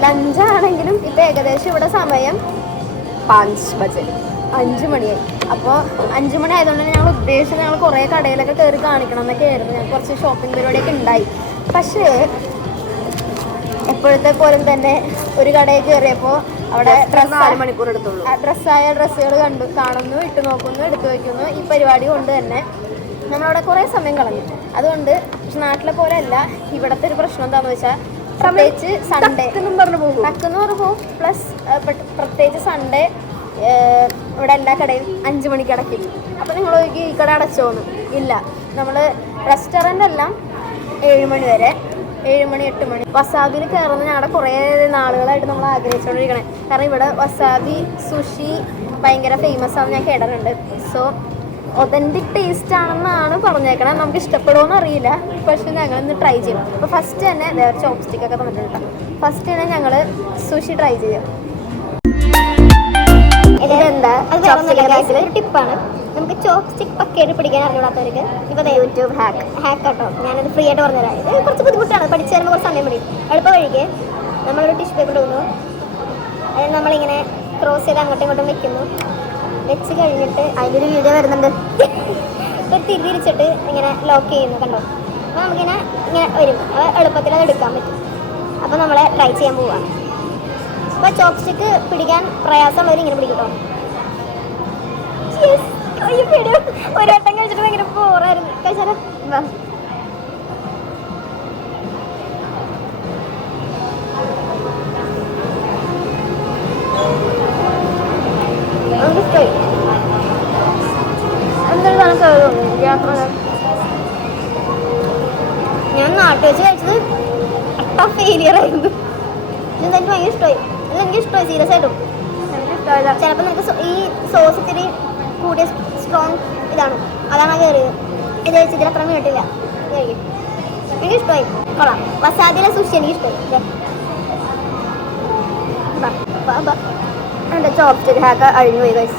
ലഞ്ചാണെങ്കിലും ഇപ്പൊ ഏകദേശം ഇവിടെ സമയം 5 മണിയായി. അപ്പോൾ 5 മണി ആയതുകൊണ്ട് ഞങ്ങൾ ഉദ്ദേശിച്ചത് ഞങ്ങൾ കുറേ കടയിലൊക്കെ കയറി കാണിക്കണം എന്നൊക്കെ ആയിരുന്നു. ഞങ്ങൾക്ക് കുറച്ച് ഷോപ്പിംഗ് പരിപാടിയൊക്കെ ഉണ്ടായി. പക്ഷേ എപ്പോഴത്തെ പോലും തന്നെ ഒരു കടയിൽ കയറിയപ്പോൾ അവിടെ 4 മണിക്കൂർ എടുത്തുള്ളൂ. ഡ്രസ്സായ ഡ്രസ്സുകൾ കാണുന്നു, ഇട്ട് നോക്കുന്നു, എടുത്തു വയ്ക്കുന്നു. ഈ പരിപാടി കൊണ്ട് തന്നെ നമ്മളവിടെ കുറേ സമയം കളഞ്ഞു. അതുകൊണ്ട് പക്ഷെ നാട്ടിലെ പോലെ അല്ല, ഇവിടുത്തെ ഒരു പ്രശ്നം എന്താണെന്ന് വെച്ചാൽ പ്രത്യേകിച്ച് സൺഡേ ടക്കെന്ന് പറഞ്ഞു പോകും. പ്ലസ് പ്രത്യേകിച്ച് സൺഡേ ഇവിടെ എല്ലാ കടയും 5 മണിക്ക് അടയ്ക്കും. അപ്പോൾ നിങ്ങൾ ഈ കട അടച്ചോന്നു? ഇല്ല, നമ്മൾ റെസ്റ്റോറൻ്റ് എല്ലാം 7 മണി വരെ, 7 മണി 8 മണി. വസാബിയിൽ കയറുന്ന ഞങ്ങളുടെ കുറേ നാളുകളായിട്ട് നമ്മൾ ആഗ്രഹിച്ചുകൊണ്ടിരിക്കണേ. കാരണം ഇവിടെ വസാബി സുഷി ഭയങ്കര ഫേമസ് ആണെന്ന് ഞാൻ കേട്ടിട്ടുണ്ട്. സോ ഒതൻറ്റിക് ടേസ്റ്റ് ആണെന്നാണ് പറഞ്ഞേക്കണേ. നമുക്ക് ഇഷ്ടപ്പെടുമോയെന്ന് അറിയില്ല, പക്ഷെ ഞങ്ങൾ ഇന്ന് ട്രൈ ചെയ്യും. അപ്പോൾ ഫസ്റ്റ് തന്നെ ചോപ്പ് സ്റ്റിക്ക് ഒക്കെ തന്നിട്ടുണ്ട്. ഫസ്റ്റ് തന്നെ ഞങ്ങൾ സുഷി ട്രൈ ചെയ്യാം. ഇതെന്താ ഒരു ടിപ്പാണ്. നമുക്ക് ചോപ്പ് സ്റ്റിക്ക് പക്കയായിട്ട് പിടിക്കാൻ അറിഞ്ഞൂടാത്തവർക്ക് ഇപ്പോൾ യൂട്യൂബ് ഹാക്ക് കേട്ടോ. ഞാനത് ഫ്രീ ആയിട്ട് പറഞ്ഞുതരാം. ഇത് കുറച്ച് ബുദ്ധിമുട്ടാണ്, പഠിച്ചു തരുമ്പോൾ കുറച്ച് സമയം പിടിക്കും. എളുപ്പ വഴിക്ക് നമ്മളൊരു ടിഷ്യൂ പേപ്പർ ഇടുന്നു, അതായത് നമ്മളിങ്ങനെ ക്രോസ് ചെയ്ത് അങ്ങോട്ടും ഇങ്ങോട്ടും വെക്കുന്നു. വെച്ച് കഴിഞ്ഞിട്ട് അതിൻ്റെ ഒരു വീഡിയോ വരുന്നുണ്ട്. ഒരു തിരിച്ചിട്ട് ഇങ്ങനെ ലോക്ക് ചെയ്യുന്നു, കണ്ടോ? അപ്പോൾ നമുക്കിങ്ങനെ വരും. അപ്പോൾ എളുപ്പത്തിൽ അത് എടുക്കാൻ പറ്റും. അപ്പോൾ നമ്മളെ ട്രൈ ചെയ്യാൻ പോവാം. അപ്പോൾ ചോപ്പ് സ്റ്റിക്ക് പിടിക്കാൻ പ്രയാസമുള്ളവർ ഇങ്ങനെ പിടിക്കും കേട്ടോ. ഒരു വട്ടം കഴിച്ചിട്ട് ഭയങ്കര ബോറായിരുന്നു. കഴിച്ചാലോ? ഞാൻ നാട്ടിൽ വെച്ച് കഴിച്ചത് അട്ട ഫെയിലിയർ ആയിരുന്നു. ഇതെനിക്ക് ഭയങ്കര ഇഷ്ടമായി. ഇതെനിക്ക് ഇഷ്ടമായി സീരിയസ് ആയിട്ടും. ചിലപ്പോൾ നമുക്ക് ഈ സോസ് ഇത്തിരി കൂടിയ സ്ട്രോങ് ഇതാണ്, അതാണ് കയറിയത്. ഇത് കഴിച്ചിട്ട് അത്ര വീട്ടില്ല കഴിക്കും. എനിക്ക് ഇഷ്ടമായി. കൊള്ളാം. വസാബിയിലെ സുഷി എനിക്ക് ഇഷ്ടമായി. എൻ്റെ ചോപ്സ്റ്റിക് ഹാക്ക് അഴിഞ്ഞു പോയി ഗൈസ്.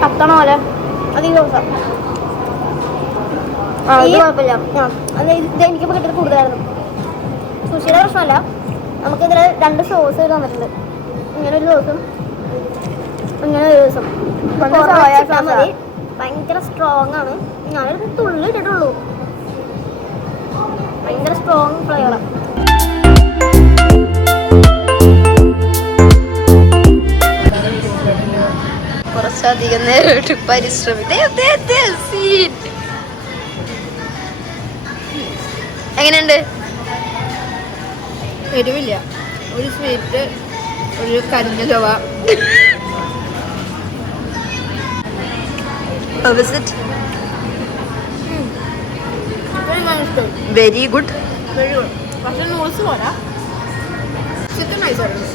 കത്തണ പോലെ അധികം ദിവസം. ഇത് കുഴപ്പമില്ല. അത് ഇത് എനിക്കിപ്പോൾ കിട്ടിയത് കൂടുതലായിരുന്നു. സുഷിയുടെ പ്രശ്നമല്ല, നമുക്കിതിൽ 2 സോസ് തന്നിട്ടുണ്ട്. ഇങ്ങനെ ഒരു ദിവസം, ഇങ്ങനെ ഒരു ദിവസം. മതി. ഭയങ്കര സ്ട്രോങ് ആണ്. ഞാനൊരു തുള്ളി ഇട്ടിട്ടുള്ളൂ. ഭയങ്കര സ്ട്രോങ് ഫ്ലേവറാണ്. കുറച്ചധികം നേരിട്ട് പരിശ്രമിക്കും. എങ്ങനെയുണ്ട്? എരിവില്ല, ഒരു സ്വീറ്റ്, ഒരു കരിഞ്ഞ ചൊവ. Very good. പക്ഷെ നൂൾസ് പോരാ. ചിക്കൻ നൈസായിരുന്നു.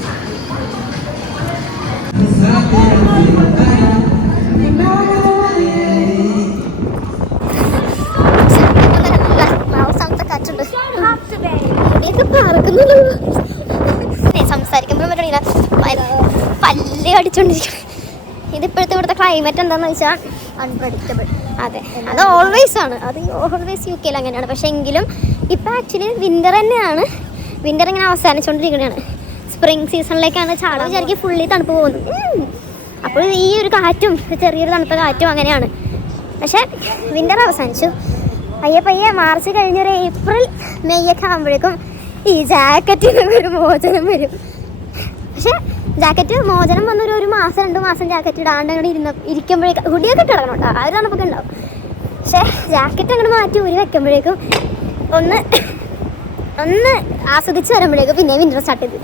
സംസാരിക്കുമ്പോൾ പല്ല് അടിച്ചോണ്ടിരിക്കണം. ഇതിപ്പോഴത്തെ ഇവിടുത്തെ ക്ലൈമറ്റ് എന്താണെന്ന് വെച്ചാൽ അൺപ്രഡിക്റ്റബിൾ. അതെ, അത് ഓൾവേസ് ആണ്. അത് ഓൾവേസ് UK അങ്ങനെയാണ്. പക്ഷെ എങ്കിലും ഇപ്പം ആക്ച്വലി വിൻ്റർ തന്നെയാണ്. വിൻ്റർ ഇങ്ങനെ അവസാനിച്ചുകൊണ്ടിരിക്കുകയാണ്. സ്പ്രിംഗ് സീസണിലേക്കാണ് ചാടാൻ വിചാരിക്കും ഫുള്ളി തണുപ്പ് പോകുന്നത്. അപ്പോൾ ഈ ഒരു കാറ്റും ചെറിയൊരു തണുത്ത കാറ്റും അങ്ങനെയാണ്. പക്ഷെ വിൻ്റർ അവസാനിച്ചു. പയ്യെ മാർച്ച് കഴിഞ്ഞൊരു ഏപ്രിൽ മെയ് ഒക്കെ ആകുമ്പോഴേക്കും ഈ ജാക്കറ്റിനൊക്കെ ഒരു മോചനം വരും. പക്ഷെ ജാക്കറ്റ് മോചനം വന്നൊരു 1 മാസം 2 മാസം ജാക്കറ്റ് ഇടാണ്ട് അങ്ങനെ ഇരിക്കുമ്പോഴേക്കും ഹുഡിയൊക്കെ കിടക്കണം കേട്ടോ. ആ ഒരു തണുപ്പൊക്കെ ഉണ്ടാവും. പക്ഷെ ജാക്കറ്റ് അങ്ങനെ മാറ്റി ഊരി വെക്കുമ്പോഴേക്കും ഒന്ന് ആസ്വദിച്ച് വരുമ്പോഴേക്കും പിന്നെ വിൻ്റർ സ്റ്റാർട്ട് ചെയ്ത്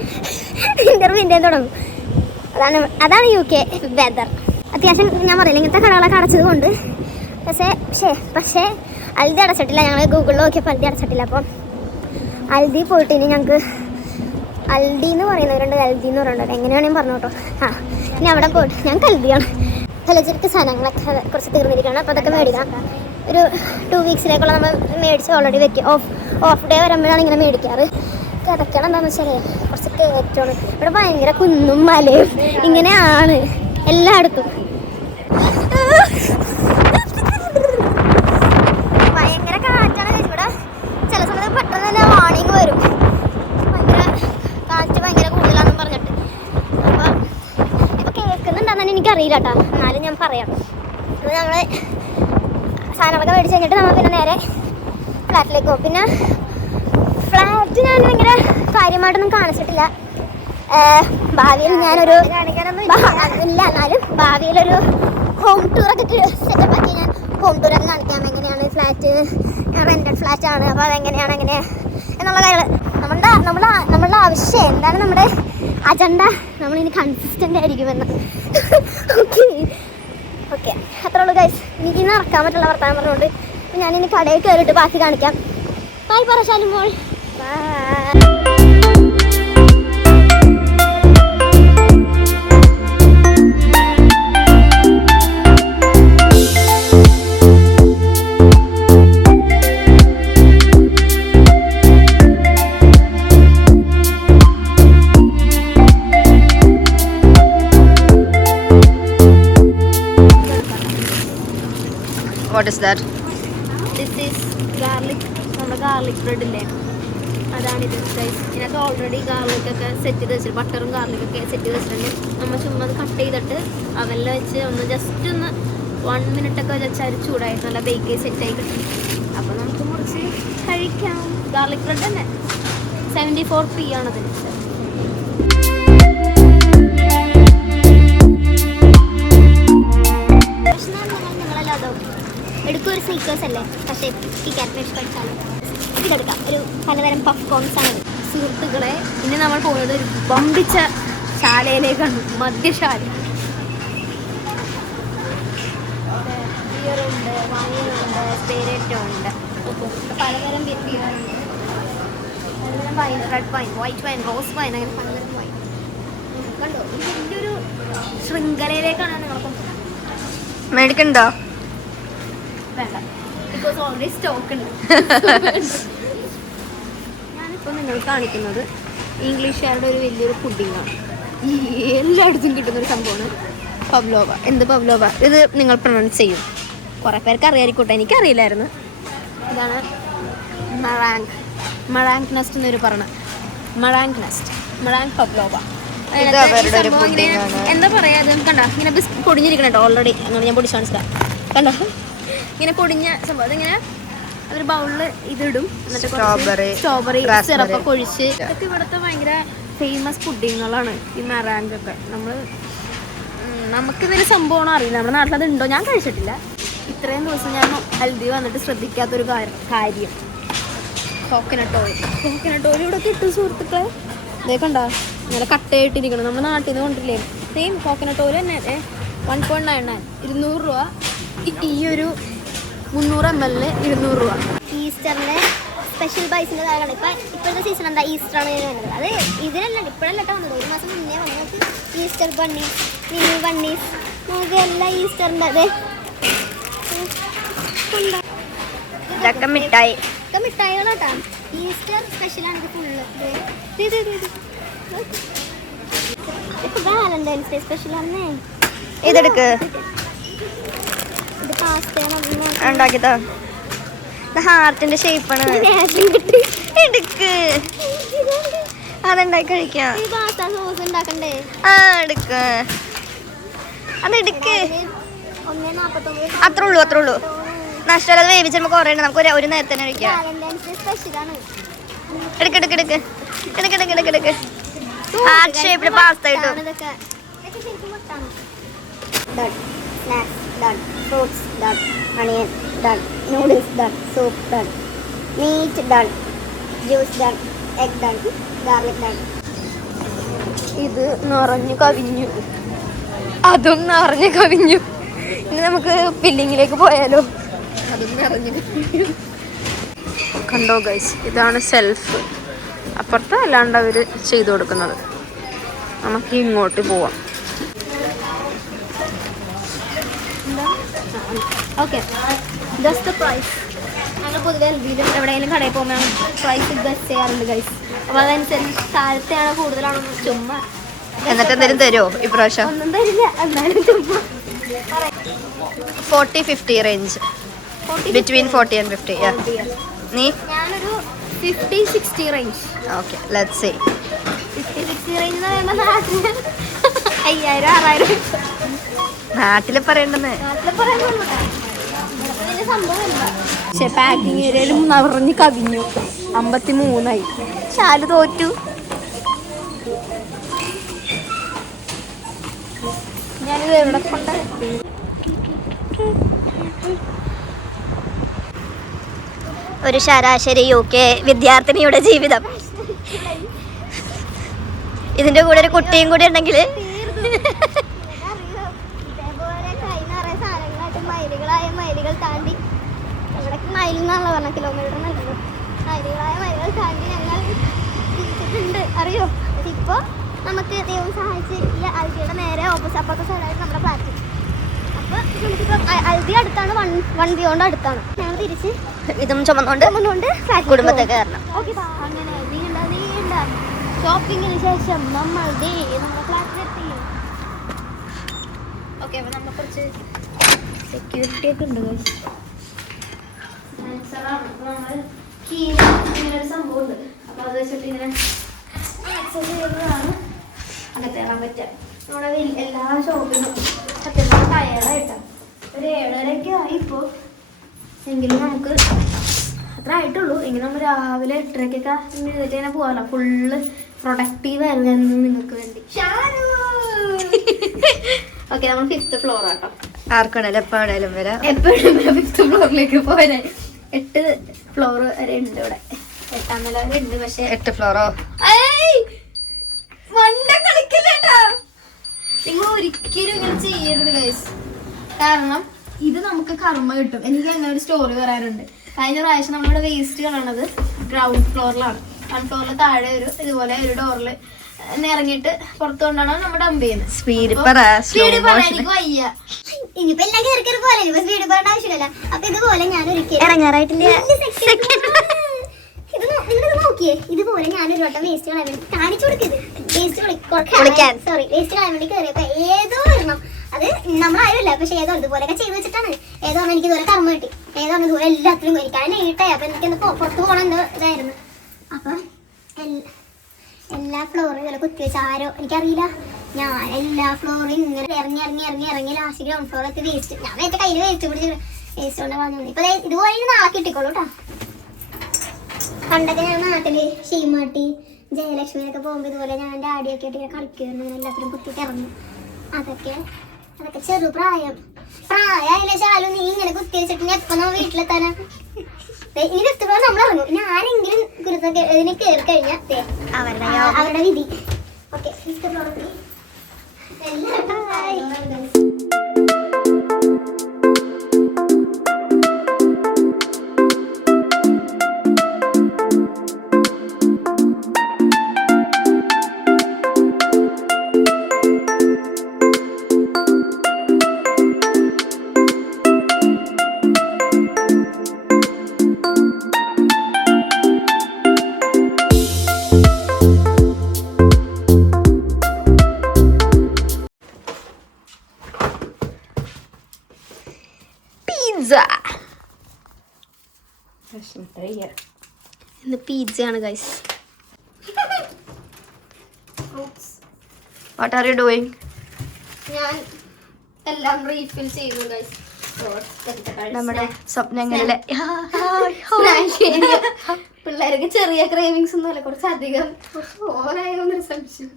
വിൻ്റർ തുടങ്ങും. അതാണ് UK വെതർ. അത്യാവശ്യം ഞാൻ പറയില്ല, ഇങ്ങനത്തെ കടകളൊക്കെ അടച്ചത് കൊണ്ട്. പക്ഷേ അൽദി അടച്ചിട്ടില്ല. ഞങ്ങൾ ഗൂഗിളിൽ നോക്കിയപ്പോൾ അൽദി അടച്ചിട്ടില്ല. അപ്പം അൽദി പോയിട്ട് ഇനി ഞങ്ങൾക്ക് അൽദി എന്ന് പറയുന്നവരുണ്ട്, അൽദി എന്ന് പറയുന്നുണ്ട്. എങ്ങനെയാണെങ്കിലും പറഞ്ഞു കേട്ടോ. ഇനി അവിടെ പോയിട്ട് ഞങ്ങൾക്ക് അൽദിയാണ്. പലചരക്ക് സാധനങ്ങളൊക്കെ കുറച്ച് തീർന്നിരിക്കുകയാണ്. അപ്പോൾ അതൊക്കെ മേടിക്കാം. ഒരു 2 വീക്സിലേക്കുള്ള നമ്മൾ മേടിച്ച് ഓൾറെഡി വെക്കും. ഓഫ് ഡേ വരുമ്പോഴാണ് ഇങ്ങനെ മേടിക്കാറ്. കിടക്കണം എന്താണെന്ന് വെച്ചാൽ കുറച്ച് കയറ്റമാണ്. ഇവിടെ ഭയങ്കര കുന്നും മലയും ഇങ്ങനെയാണ് എല്ലായിടത്തും. ഭയങ്കര കാറ്റാണ് ഇവിടെ. ചില സമയത്ത് പെട്ടെന്ന് തന്നെ വാർണിംഗ് വരും. ഭയങ്കര കാറ്റ് ഭയങ്കര കൂടുതലാണെന്ന് പറഞ്ഞിട്ട്. അപ്പോൾ ഇപ്പോൾ കേൾക്കുന്നുണ്ടെന്ന് എനിക്കറിയില്ല കേട്ടോ. എന്നാലും ഞാൻ പറയാം. അപ്പോൾ ഞങ്ങൾ സാധനങ്ങളൊക്കെ മേടിച്ച് കഴിഞ്ഞിട്ട് നമ്മൾ പിന്നെ നേരെ ഫ്ലാറ്റിലേക്ക് പോകും. പിന്നെ ഫ്ലാറ്റ് ഞാൻ ഭയങ്കര കാര്യമായിട്ടൊന്നും കാണിച്ചിട്ടില്ല. ഭാവിയിൽ ഞാനൊരു ഇല്ല, എന്നാലും ഭാവിയിലൊരു ഹോം ടൂറൊക്കെ സെറ്റപ്പ് ആക്കി ഞാൻ ഹോം ടൂറൊക്കെ കാണിക്കാം. എങ്ങനെയാണ് ഫ്ലാറ്റ്, റെൻറ്റഡ് ഫ്ലാറ്റാണ്. അപ്പോൾ അതെങ്ങനെയാണ് എങ്ങനെ എന്നുള്ള കാര്യങ്ങൾ നമ്മളുടെ ആവശ്യം എന്താണ്, നമ്മുടെ അജണ്ട നമ്മളിനി കൺസിസ്റ്റൻ്റ് ആയിരിക്കുമെന്ന്. ഓക്കെ അത്രേ ഉള്ളൂ ഗൈസ്. എനിക്ക് ഇന്ന് ഇറക്കാൻ പറ്റുള്ള വർത്താനം പറഞ്ഞുകൊണ്ട് അപ്പോൾ ഞാനിനി കടയിൽ കയറിയിട്ട് ബാക്കി കാണിക്കാം. ബൈ പറ ശാലുമോൾ. What is that? This is garlic. നമ്മുടെ ഗാർലിക് ബ്രെഡ് ഇല്ലേ, അതാണിത് ഗൈസ്. ഇതിനകത്ത് ഓൾറെഡി ഗാർലിക്കൊക്കെ സെറ്റ് ചെയ്ത് വെച്ചിട്ട്, ബട്ടറും ഗാർലിക്കൊക്കെ സെറ്റ് ചെയ്ത് വെച്ചിട്ടുണ്ട്. നമ്മൾ ചുമ്മാ അത് കട്ട് ചെയ്തിട്ട് അവനിൽ വെച്ച് ഒന്ന് ജസ്റ്റ് ഒന്ന് 1 മിനിറ്റൊക്കെ വെച്ചാൽ ചൂടായിട്ട് നല്ല ബേക്ക് സെറ്റായി കിട്ടും. അപ്പോൾ നമുക്ക് മുറിച്ച് കഴിക്കാം. ഗാർലിക് ബ്രെഡ് തന്നെ 74p ആണതിന്. എടുക്കൊരു സ്നീക്കേഴ്സ് അല്ലേ, പക്ഷേ ഈ കാറ്റ് പഠിച്ചാലും ഇതെടുക്കാം. ഒരു പലതരം പഫ്കോൺസ് ആണ്. സുഹൃത്തുക്കളെ, ഇനി നമ്മൾ പോകുന്നത് ഒരു ബമ്പിച്ച ശാലയിലേക്കാണ്, മദ്യശാല. ബിയറുണ്ട്, വൈനുണ്ട്, സ്പിരിറ്റുണ്ട്, പലതരം ബിയറുണ്ട്, പലതരം wine, red wine, white wine, rose wine, അങ്ങനെ പലതരം വൈൻ. കണ്ടോ, വലിയൊരു ശൃംഖലയിലേക്കാണ് നിങ്ങൾക്കും മേടിക്കണ്ടോ? വേണ്ട, ബിക്കോസ് ഓൾറെഡി സ്റ്റോക്ക് ഉണ്ട്. ഞാനിപ്പോൾ നിങ്ങൾ കാണിക്കുന്നത് ഇംഗ്ലീഷുകാരുടെ ഒരു വലിയൊരു പുഡിങ്ങാണ്. ഈ എല്ലായിടത്തും കിട്ടുന്നൊരു സംഭവമാണ് പവ്ലോവ. എന്ത് പവ്ലോവ? ഇത് നിങ്ങൾ പ്രൊനൗൺസ് ചെയ്യും. കുറേ പേർക്ക് അറിയാതിരിക്കട്ടെ, എനിക്കറിയില്ലായിരുന്നു. ഇതാണ് മറാങ്ക് നെസ്റ്റ് എന്നൊരു പറഞ്ഞ മറാങ്ക് പവ്ലോവ. എന്താ പറയാ, അത് കണ്ട ഇങ്ങനെ പൊടിഞ്ഞിരിക്കണോ ഓൾറെഡി. അങ്ങനെ ഞാൻ പൊടിച്ച് കാണിച്ചില്ല. കണ്ടോ ഇങ്ങനെ പൊടിഞ്ഞ സംഭവം. അതിങ്ങനെ ഒരു ബൗളിൽ ഇതിടും, എന്നിട്ട് സ്ട്രോബെറി സിറപ്പൊക്കെ ഒഴിച്ച്. ഇതൊക്കെ ഇവിടുത്തെ ഭയങ്കര ഫേമസ് പുഡിങ്ങുകളാണ് ഈ മറാങ്കൊക്കെ. നമുക്കിതൊരു സംഭവമാണോ അറിയില്ല, നമ്മുടെ നാട്ടിലത് ഉണ്ടോ, ഞാൻ കഴിച്ചിട്ടില്ല. ഇത്രയും ദിവസം ഞാൻ ഹൽദി വന്നിട്ട് ശ്രദ്ധിക്കാത്തൊരു കാര്യം കോക്കനട്ട് ഓയിൽ ഇവിടെ കിട്ടും സുഹൃത്തുക്കളെ. ഇതേ കണ്ടോ ഇങ്ങനെ കട്ടയായിട്ടിരിക്കണം. നമ്മുടെ നാട്ടിൽ നിന്ന് കൊണ്ടില്ലേ സെയിം കോക്കനട്ട് ഓയിൽ തന്നെ 1.99 200 രൂപ. ഈ ഒരു 300 ml 200 രൂപ. ഈസ്റ്ററിൻ്റെ സ്പെഷ്യൽ ബൈസിൻ്റെ താഴെയാണ്. ഇപ്പോഴത്തെ സീസൺ എന്താ, ഈസ്റ്ററാണ് വരുന്നത്. അത് ഇതിനല്ല, ഇപ്പോഴല്ല വന്നത്, 1 മാസം മുന്നേ വന്നത്. ഈസ്റ്റർ ബണ്ണീസ്, മിനി ബണ്ണീസ്, നമുക്ക് എല്ലാം ഈസ്റ്ററിൻ്റെ. അതെ ഇതൊക്കെ മിഠായി, ഇതൊക്കെ മിഠായികളാട്ടാ. ഈസ്റ്റർ സ്പെഷ്യലാണ് ഇത് ഫുള്ള്. ഇപ്പൊ വാലന്റൈൻസ് ഡേ സ്പെഷ്യലാണേ. ഇതെടുക്ക്, ഇത് പാസ്തയാണ് ഉണ്ടാക്കിത്തോ. ഹാർട്ടിന്റെ ഷേപ്പാണ്. എടുക്ക്, അതുണ്ടാക്കി കഴിക്കാം. ഈ പാസ്ത സോസ് ഉണ്ടാക്കണ്ടേ? ആ എടുക്ക്, അതെടുക്ക്. 1.49. അത്രേ ഉള്ളൂ. നഷ്ടം അത് വേവിച്ച് നമുക്ക് കുറേ നമുക്ക് ഒരു നേരത്തെ തന്നെ കഴിക്കാം. വാലന്റൈൻസ് ഡേ സ്പെഷ്യലാണ്. എടുക്ക്. ഹാർട്ട് ഷേപ്പില് പാസ്ത കിട്ടും. ഇതൊക്കെ ശരിക്കും മുട്ടാണ്. Done snacks, done fruits, done onion, done noodles, done soup, done meat, done juice, done egg, done garlic, done. ഇത് നിറഞ്ഞു കവിഞ്ഞു, അതും നിറഞ്ഞു കവിഞ്ഞു. ഇനി നമുക്ക് ഫില്ലിങ്ങിലേക്ക് പോയാലോ? അതും നിറഞ്ഞു കണ്ടോ ഗൈസ്, ഇതാണ് സെൽഫ്. അപ്പുറത്ത് അല്ലാണ്ട് അവർ ചെയ്തു കൊടുക്കുന്നത്. നമുക്ക് ഇങ്ങോട്ട് പോവാം. Okay, just price. ഞങ്ങൾ പൊതുവെ എൽബിയിലും എവിടെയെങ്കിലും കടയിൽ പോകുമ്പോൾ പ്രൈസ് ഗസ് ചെയ്യാറുണ്ട് ഗൈസ്. അപ്പോൾ അതനുസരിച്ച് താഴത്തെയാണോ കൂടുതലാണോ ചുമ്മാ. എന്നിട്ട് എന്തെങ്കിലും തരുമോ ഇപ്രാവശ്യം? ഒന്നും തരില്ല, എന്നാലും ചുമ്മാ 40-50 റേഞ്ച്, ബിറ്റ്വീൻ 40 and 50. നീ? ഞാനൊരു 50-60 range. Okay, let's see. 50-60 range എന്ന് പറയുമ്പോൾ നാട്ടിൽ 5000-6000 നാട്ടില് പറയണ്ടെന്ന്. നാട്ടിൽ പറയുമ്പോൾ വലിയ സംഭവമല്ല. പക്ഷെ പാക്കിങ് ഏരിയയിലും നിറഞ്ഞു കവിഞ്ഞു. 53ആയി. ശാലു തോറ്റു. ഞാനിത് എവിടെ കൊണ്ട് ഒരു ശരാശരി UK വിദ്യാർത്ഥിനിയുടെ ജീവിതം. ഇതിന്റെ കൂടെ ഒരു കുട്ടിയും കൂടി ഉണ്ടെങ്കിൽ ഇതേപോലെ കൈ നിറയെ സാധനങ്ങളായിട്ട് മൈലുകൾ താണ്ടി, ഇവിടെ മൈൽ എന്നാണല്ലോ പറഞ്ഞ, കിലോമീറ്റർ നല്ലത്. മൈലുകൾ താണ്ടി ഞങ്ങൾ തിരിച്ചിട്ടുണ്ട്, അറിയോ? പക്ഷെ ഇപ്പോൾ നമുക്ക് ദൈവം സഹായിച്ച് ഈ അൽദിയുടെ നേരെ അപ്പുറത്തെ സൈഡായിട്ട് നമ്മുടെ ഫ്ലാറ്റ്. അപ്പോൾ നമുക്കിപ്പോൾ അൽദി അടുത്താണ്, വൺ ബിയോണ്ട് അടുത്താണ്. ഞങ്ങൾ തിരിച്ച് ഇതും ചുമന്നുകൊണ്ട് കുടുംബത്തെ കയറണം. ഓക്കെ, അങ്ങനെ നീണ്ട ഷോപ്പിങ്ങിന് ശേഷം നമ്മൾ നമ്മുടെ ഫ്ലാറ്റിലെത്തി. ഓക്കെ, അപ്പോൾ നമ്മൾ കുറച്ച് സെക്യൂരിറ്റി ഒക്കെ ഉണ്ട്. നമ്മൾ ഇങ്ങനൊരു സംഭവമുണ്ട്. അപ്പോൾ അത് വെച്ചിട്ട് ഇങ്ങനെ ആക്സസ് ചെയ്തതാണ് അകത്തേറാൻ പറ്റുക. നമ്മുടെ എല്ലാ ഷോപ്പിലും അത്യാവശ്യം ടയേർഡായിട്ടാണ്. ഒരു 7:30 ആയി ഇപ്പോൾ. എങ്കിലും നമുക്ക് അത്ര ആയിട്ടുള്ളൂ. എങ്കിലും നമ്മൾ രാവിലെ 8:30 എഴുതിട്ട് തന്നെ പോകാമല്ലോ. ഫുള്ള് പ്രൊഡക്റ്റീവ് ആയിരുന്നു ഞാൻ നിങ്ങൾക്ക് വേണ്ടി. ഓക്കെ, നമ്മൾ 5th ഫ്ലോർ ആട്ടോ. ആർക്കാണേലും എപ്പോഴാണേലും വരാം. എപ്പോഴും 5th ഫ്ലോറിലേക്ക് പോരാൻ 8 ഫ്ലോർ വരെ ഉണ്ട് ഇവിടെ. 8ാം നില വരെ ഉണ്ട്. പക്ഷെ 8 ഫ്ലോറോ? മണ്ട കളിക്കില്ലേട്ടാ. നിങ്ങൾ ഒരിക്കലും ഇങ്ങനെ ചെയ്യരുത് ഗൈസ്. കാരണം ഇത് നമുക്ക് കർമ്മ കിട്ടും. എനിക്ക് അങ്ങനെ ഒരു സ്റ്റോറി പറയാറുണ്ട്. കഴിഞ്ഞ പ്രാവശ്യം നമ്മളിവിടെ വേസ്റ്റ് കളയണത് ഗ്രൗണ്ട് ഫ്ലോറിലാണ്. ഗ്രൗണ്ട് ഫ്ലോറിൽ താഴെ ഇതുപോലെ ഒരു ഡോറിൽ ഇറങ്ങിയിട്ട് പുറത്തു കൊണ്ടാണ് നമ്മുടെ അമ്പ ചെയ്യുന്നത്. സ്പീഡ് എനിക്ക് വയ്യ. ഇനിയിപ്പോ എല്ലാം കയറി പോലെ സ്പീഡ് പറയേണ്ട ആവശ്യമില്ല. അപ്പൊ ഇതുപോലെ ഞാൻ ഒരിക്കലും ഇറങ്ങാറായിട്ടില്ല. ഇത് നിങ്ങളിത് നോക്കിയേ, ഇതുപോലെ ഞാനൊരു വട്ടം വേസ്റ്റ് കളയാൻ വേണ്ടി കാണിച്ചു കൊടുക്കരുത്. വേസ്റ്റ് വേസ്റ്റ് കളയാൻ വേണ്ടി കയറിയപ്പോ ഏതോ ഒരെണ്ണം, അത് നമ്മളാരുമില്ല, പക്ഷെ ഏതോ ഇതുപോലെയൊക്കെ ചെയ്ത് വെച്ചിട്ടാണ്. ഏതോ എനിക്ക് ഇതുപോലെ കർമ്മ കിട്ടി. ഏതോ ഇതുപോലെ എല്ലാത്തിനും എനിക്കാണ് നീട്ടായി. അപ്പൊ എനിക്കെന്ത് പുറത്ത് പോകണം ഇതായിരുന്നു. അപ്പൊ എല്ലാ ഫ്ലോറും ഇതുപോലെ കുത്തിവെച്ച ആരോ എനിക്കറിയില്ല. ഞാൻ എല്ലാ ഫ്ലോറും ഇങ്ങനെ ഇറങ്ങി ലാസ്റ്റ് ഗ്രൗണ്ട് ഫ്ലോറൊക്കെ വേസ്റ്റ്, ഞാൻ നേരത്തെ കയ്യിൽ വേസ്റ്റ് പിടിച്ച് വേസ്റ്റ് കൊണ്ട് വന്നു. ഇപ്പൊ ഇതുപോലെ നാളെ കിട്ടിക്കോളൂ കേട്ടോ. പണ്ടൊക്കെ ഞാൻ നാട്ടില് ഷീമാട്ടി ജയലക്ഷ്മിയൊക്കെ പോകുമ്പോ ഇതുപോലെ ഞാൻ ഡാഡിയൊക്കെ ആയിട്ട് ഇങ്ങനെ കളിക്കുമായിരുന്നു. എല്ലാത്തിനും കുത്തിയിട്ട് ഇറങ്ങും. അതൊക്കെ പ്രായമായാലും ശാലും നീ ഇങ്ങനെ കുത്തി വെച്ചിട്ട് എപ്പോ നമ്മ വീട്ടിലെത്താനാ? ഇനി ഫിഫ്ത്ത് നമ്മൾ ഇറങ്ങും. ഇനി ആരെങ്കിലും ഗുരുത്തൊക്കെ ഇതിന് കയറി കഴിഞ്ഞാൽ അവരുടെ വിധി. ഓക്കെ, ഫിഫ്ത്ത് ഫ്ലോറിൽ ഇന്ന് പിസ്സയാണ് guys. What are you doing? ഞാൻ എല്ലാം റീഫിൽ ചെയ്യുന്നു ഗൈസ്. നമ്മുടെ സ്വപ്നങ്ങളിലെ പിള്ളേർക്ക് ചെറിയ ക്രേവിങ്സ് ഒന്നുമല്ല, കുറച്ചധികം ഓരായോന്നൊരു സംശയം.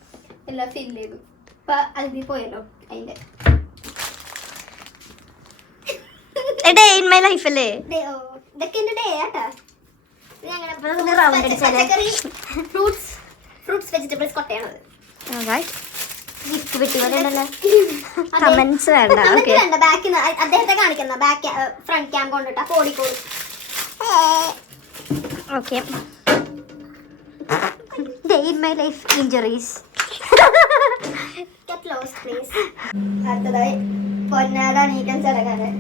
എല്ലാം ഫിൽ ചെയ്തു. അപ്പൊ അതിൽ പോയല്ലോ അതിന്റെ ഡേ ഇൻ മൈ ലൈഫ് അല്ലേ? ഇതൊക്കെ എന്റെ ഡേ ആട്ടാ. Fruits vegetables കൊട്ടയാണത്. കമന്റ്സ് വേണ്ട. ബാക്കിൽ അദ്ദേഹത്തെ കാണിക്കുന്ന ബാക്ക് ഫ്രണ്ട് ക്യാം കൊണ്ടിട്ടാ Kozhikode. Okay, day in my life injuries. Get lost please. അടുത്തതായി പൊന്നാട നീക്കം ചടങ്ങാണ്.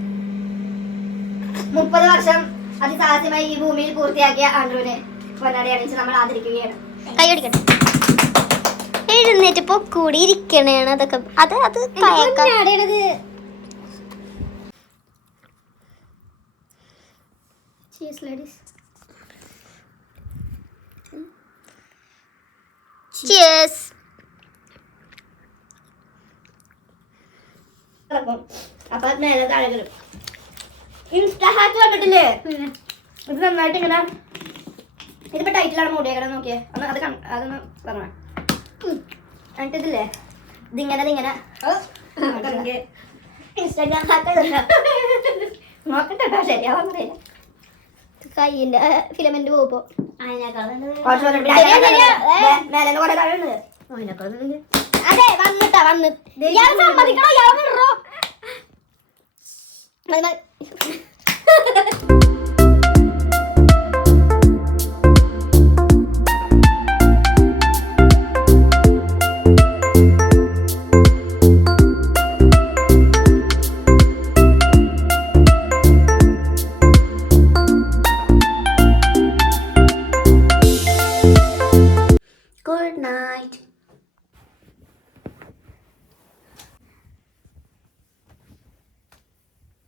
30 വർഷം അതിസാഹസ്യമായി ഈ ഭൂമിയിൽ പൂർത്തിയാക്കിയ ആൻഡ്രൂവിനെ പൊന്നാട അണിയിച്ച് നമ്മൾ ആദരിക്കുകയാണ്. കൈയടിക്കട്ടെ. എഴുന്നേറ്റ് പൊക്കൂടി ഇരിക്കണേണ്. അതൊക്കെ അത് പൊന്നാടേണത്. Cheers ladies. Cheers. അപ്പൊ മേലെ താഴെ വരും. ഇൻസ്റ്റാ ഹാറ്റ് കണ്ടിട്ടില്ലേ? ഇത് നന്നായിട്ട് ഇങ്ങനെ ഇതിപ്പോ ടൈറ്റിലാണ് മൂടിയേക്കണം. നോക്കിയേ, അതൊന്ന് പറഞ്ഞ എന്നിട്ട് ഇതില്ലേ ഇതിങ്ങനെ ഇൻസ്റ്റാഗ്രാം നോക്കട്ടെ കേട്ടോ, ശരിയാവാൻ പറയില്ല. കയ്യിന്റെ ഫിലമെന്റ് പോകുമ്പോ മേലെ കുറെ താഴെ ഉണ്ട്. അതെ വന്ന് ഇയാൾ സമ്മതിക്കണോ? ഇയാൾ വിടറോ? Good night.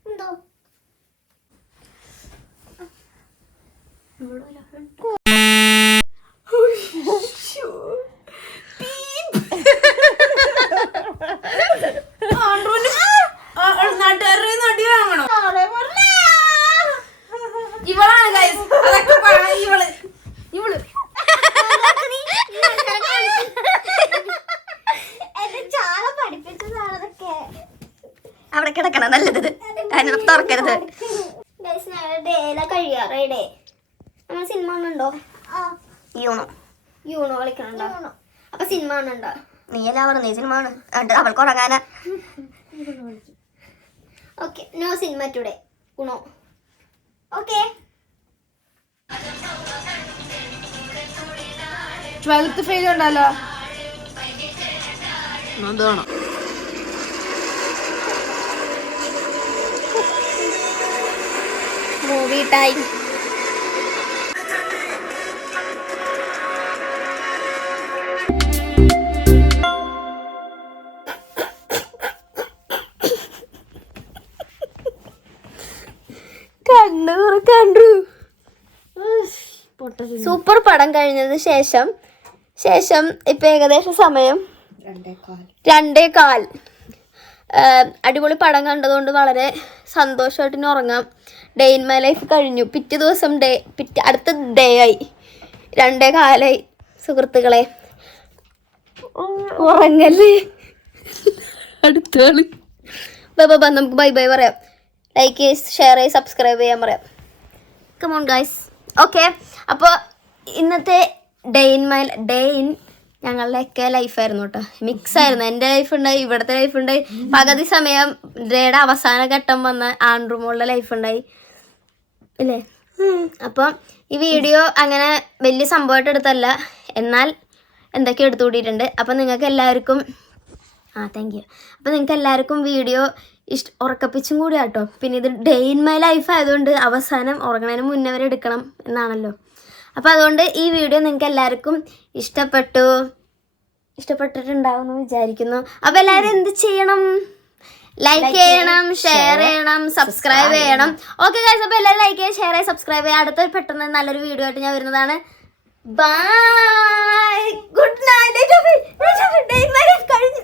എന്തോ ഇവളാണ് ഗൈസ്, അതൊക്കെ പറയണ ഇവള്. ചാള പഠിപ്പിച്ചതാണ് അതൊക്കെ. അവിടെ കിടക്കണം നല്ലത്, അതിന് തുറക്കരുത്. കഴിയാറേ നമ്മൾ സിനിമ കാണുന്നുണ്ടോ? യൂണോ കളിക്കണുണ്ടോ? അപ്പൊ സിനിമ കാണുന്നുണ്ടോ? നീ എല്ലാം പറഞ്ഞു, നീ സിനിമ ആണ് അവൾക്ക് ഉറങ്ങാനാ. Okay, no cinema today. ഉണോ. ഓക്കെ, 12th ഫെയിൽ ഉണ്ടല്ലോ. അതാണ് മൂവി ടൈം. സൂപ്പർ പടം കഴിഞ്ഞതിന് ശേഷം ഇപ്പൊ ഏകദേശം സമയം 2:15. അടിപൊളി പടം കണ്ടതുകൊണ്ട് വളരെ സന്തോഷമായിട്ട് ഇനി ഉറങ്ങാം. ഡേ ഇൻ മൈ ലൈഫ് കഴിഞ്ഞു. പിറ്റേ ദിവസം അടുത്ത ഡേ ആയി. 2:15 സുഹൃത്തുക്കളെ. ഉറങ്ങല്ലേ അടുത്ത ആള്. നമുക്ക് ബൈ ബൈ പറയാം. ലൈക്ക് ചെയ്ത് ഷെയർ ചെയ്ത് സബ്സ്ക്രൈബ് ചെയ്യാൻ പറയാം. Come on guys. ഓക്കെ, അപ്പോൾ ഇന്നത്തെ ഡേ ഇൻ ഞങ്ങളുടെയൊക്കെ ലൈഫായിരുന്നു കേട്ടോ. മിക്സ് ആയിരുന്നു. എൻ്റെ ലൈഫ് ഉണ്ടായി, ഇവിടുത്തെ ലൈഫ് ഉണ്ടായി, പകുതി സമയം ഡേയുടെ അവസാന ഘട്ടം വന്ന ആൻഡ്രൂമോളുടെ ലൈഫ് ഉണ്ടായി അല്ലേ. അപ്പം ഈ വീഡിയോ അങ്ങനെ വലിയ സംഭവമായിട്ട് എടുത്തല്ല, എന്നാൽ എന്തൊക്കെ എടുത്തുകൂടിയിട്ടുണ്ട്. അപ്പം നിങ്ങൾക്ക് എല്ലാവർക്കും താങ്ക് യു. അപ്പം നിങ്ങൾക്ക് എല്ലാവർക്കും വീഡിയോ ഉറക്കപ്പിച്ചും കൂടി കേട്ടോ. പിന്നെ ഇത് ഡേ ഇൻ മൈ ലൈഫ് ആയതുകൊണ്ട് അവസാനം ഉറങ്ങണതിന് മുന്നേ വരെ എടുക്കണം എന്നാണല്ലോ. അപ്പം അതുകൊണ്ട് ഈ വീഡിയോ നിങ്ങൾക്ക് എല്ലാവർക്കും ഇഷ്ടപ്പെട്ടിട്ടുണ്ടാവുമെന്ന് വിചാരിക്കുന്നു. അപ്പം എല്ലാവരും എന്ത് ചെയ്യണം? ലൈക്ക് ചെയ്യണം, ഷെയർ ചെയ്യണം, സബ്സ്ക്രൈബ് ചെയ്യണം. ഓക്കെ ഗൈസ്, അപ്പോൾ എല്ലാവരും ലൈക്ക് ചെയ്യുക, ഷെയർ ചെയ്യുക, സബ്സ്ക്രൈബ് ചെയ്യുക. അടുത്ത പെട്ടെന്ന് നല്ലൊരു വീഡിയോ ആയിട്ട് ഞാൻ വരുന്നതാണ്. Bye, good night. കഴിഞ്ഞു.